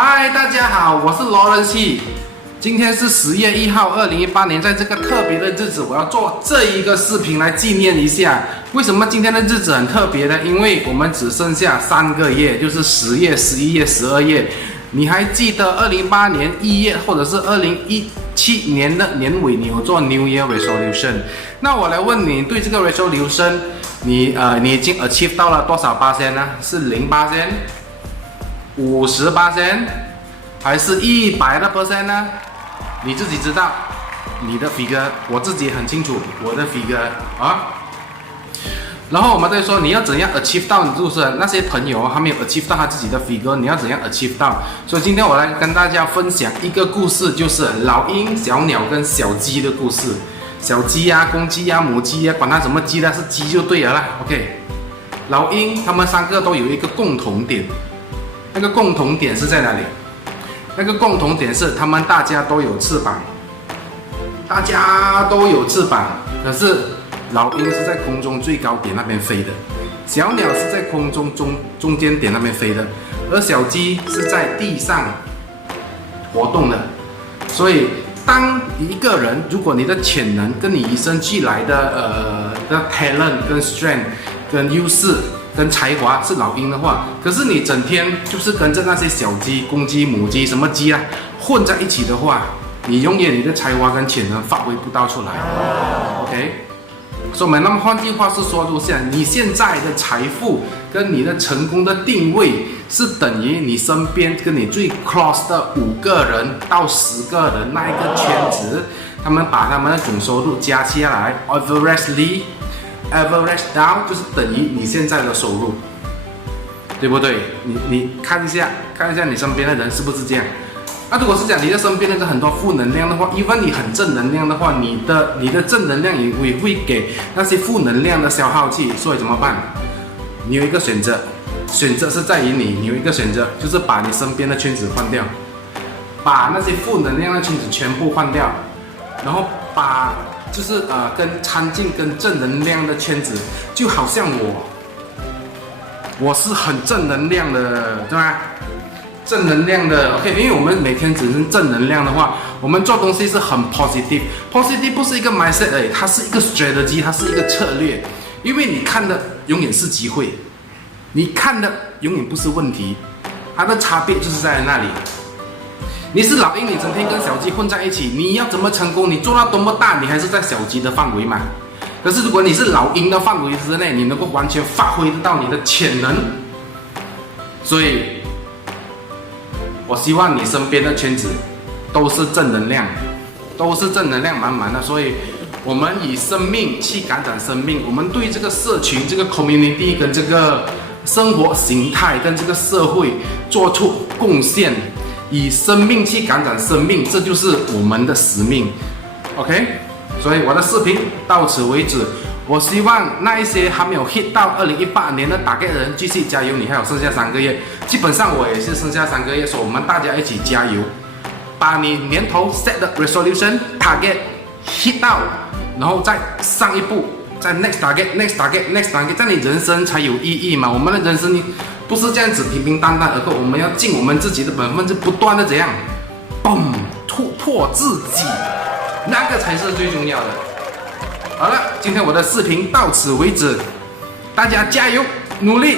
嗨，大家好，我是罗仁熙。今天是10月1号，2018年，在这个特别的日子，我要做这一个视频来纪念一下。为什么今天的日子很特别呢？因为我们只剩下3个月，就是10月、11月、12月。你还记得2018年1月，或者是2017年的年尾，你有做 New Year Resolution？ 那我来问你，对这个 Resolution， 你已经 achieve 到了多少%呢？是0%、50%，还是100%呢？你自己知道，你的 figure， 我自己也很清楚我的 figure 啊。然后我们再说你要怎样 achieve 到，就是那些朋友还没有 achieve 到他自己的 figure， 你要怎样 achieve 到？所以今天我来跟大家分享一个故事，就是老鹰、小鸟跟小鸡的故事。小鸡啊、公鸡啊、母鸡啊，管它什么鸡的，是鸡就对了啦。OK， 老鹰他们3个都有一个共同点，那个共同点是在哪里？那个共同点是他们大家都有翅膀，大家都有翅膀，可是老鹰是在空中最高点那边飞的，小鸟是在空中中间点那边飞的，而小鸡是在地上活动的。所以当一个人，如果你的潜能跟你与生俱来的talent 跟 strength 跟优势跟才华是老鹰的话，可是你整天就是跟着那些小鸡、公鸡、母鸡什么鸡啊混在一起的话，你永远你的才华跟潜能发挥不到出来。OK， 所以那么换句话是说，就是你现在的财富跟你的成功的定位是等于你身边跟你最 close 的5个人到10个人那一个圈子，他们把他们的总收入加起来 average down 就是等于你现在的收入，对不对？你看一下你身边的人是不是这样？如果是讲你的身边的人很多负能量的话，even你很正能量的话，你的正能量也会给那些负能量的消耗去，所以怎么办？你有一个选择，选择是在于你有一个选择，就是把你身边的圈子换掉，把那些负能量的圈子全部换掉，然后把就是跟参进跟正能量的圈子，就好像我是很正能量的，对吧？正能量的 ，OK， 因为我们每天只是正能量的话，我们做东西是很 positive。positive 不是一个 mindset 而已，它是一个 strategy， 它是一个策略。因为你看的永远是机会，你看的永远不是问题，它的差别就是在那里。你是老鹰，你整天跟小鸡混在一起，你要怎么成功？你做到多么大，你还是在小鸡的范围嘛。可是如果你是老鹰的范围之内，你能够完全发挥得到你的潜能。所以我希望你身边的圈子都是正能量，都是正能量满满的。所以我们以生命去感染生命，我们对这个社群、这个 community 跟这个生活形态跟这个社会做出贡献，以生命去感染生命，这就是我们的使命。OK， 所以我的视频到此为止。我希望那一些还没有 hit 到2018年的target的人继续加油，你还有剩下3个月。基本上我也是剩下3个月，所以我们大家一起加油，把你年头 set 的 resolution target hit 到，然后再上一步，再 next target， 这样你人生才有意义嘛。我们的人生不是这样子平平淡淡而过，我们要尽我们自己的本分，就不断的怎样，嘣，突破自己，那个才是最重要的。好了，今天我的视频到此为止，大家加油努力。